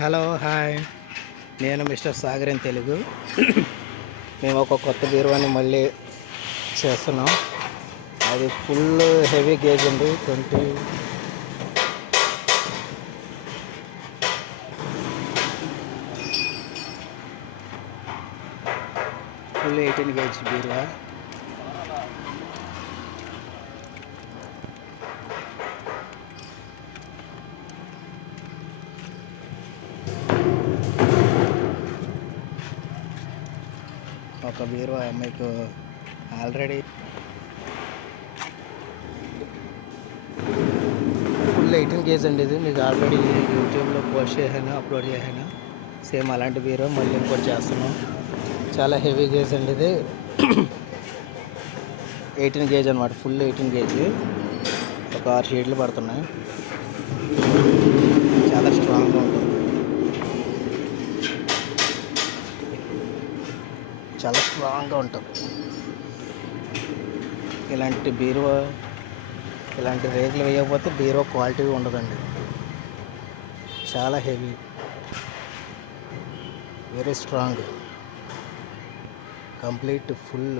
Hello hi, నేను mister Sagar in Telugu. మేము ఒక కొత్త బీరువాని మళ్ళీ చేస్తున్నాం. అది ఫుల్ హెవీ గేజ్ ఉంది. ఫుల్ 18 గేజ్ బీరువా. ఒక బీరువా మీకు ఆల్రెడీ ఫుల్ 18 గేజ్ అండి. ఇది మీకు ఆల్రెడీ యూట్యూబ్లో పోస్ట్ చేశాను, అప్లోడ్ చేశాను. సేమ్ అలాంటి బీరువా మళ్ళీ ఇంకోటి చేస్తున్నాం. చాలా హెవీ గేజ్ అండి ఇది. 18 గేజ్ అనమాట, ఫుల్ 18 గేజ్. ఒక 6 షీట్లు పడుతున్నాయి. చాలా స్ట్రాంగ్గా ఉంటుంది, చాలా స్ట్రాంగ్గా ఉంటుంది. ఇలాంటి బీరువా, ఇలాంటి రేకులు వేయకపోతే బీరువా క్వాలిటీ ఉండదండి. చాలా heavy, very strong, complete full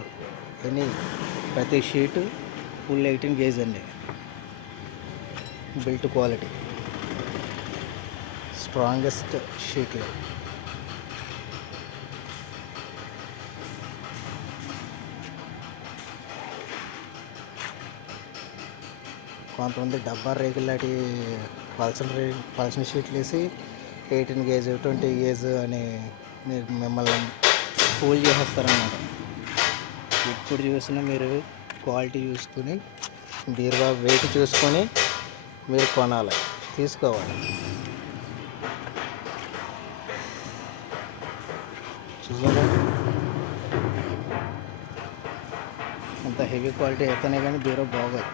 ప్రతి షీటు ఫుల్ 18 గేజ్ అండి. బిల్ట్ క్వాలిటీ, స్ట్రాంగెస్ట్ షీట్లు. కొంతమంది డబ్బా రేకులు లాంటి పలసిన షీట్లు వేసి 18 గేజ్ 20 గేజ్ అని మిమ్మల్ని ఫూల్ చేసేస్తారన్నమాట. ఇప్పుడు చూసినా మీరు క్వాలిటీ చూసుకుని, బీరువా వెయిట్ చూసుకొని మీరు కొనాలి, తీసుకోవాలి. చూసారా అంత హెవీ క్వాలిటీ అయితేనే కానీ బీరువా బాగోదు.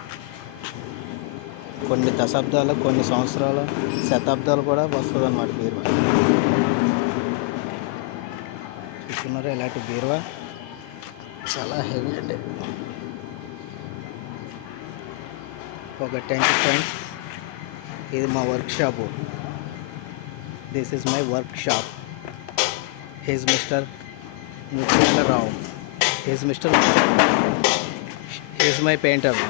కొన్ని దశాబ్దాలు, కొన్ని సంవత్సరాలు, శతాబ్దాలు కూడా వస్తుంది అన్నమాట బీరువా. చూస్తున్నారా ఇలాంటి బీరువా చాలా హెవీ అండి. ఒక 10 ఫ్రెండ్స్, ఇది మా work shop. This is my work shop. He's mister Mutyalarao. He's my painter.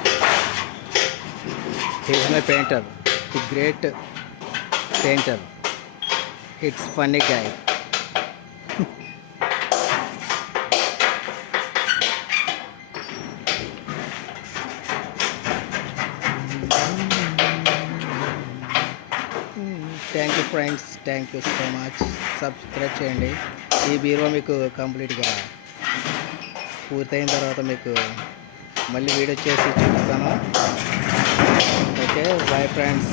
He is my painter, the great painter. It's funny guy. Thank you friends, thank you so much. Subscribe చేయండి. ఈ బీరువా మీకు కంప్లీట్గా పూర్తయిన తర్వాత మీకు మళ్ళీ వీడియో చేసి చూపిస్తాను. Okay, bye friends.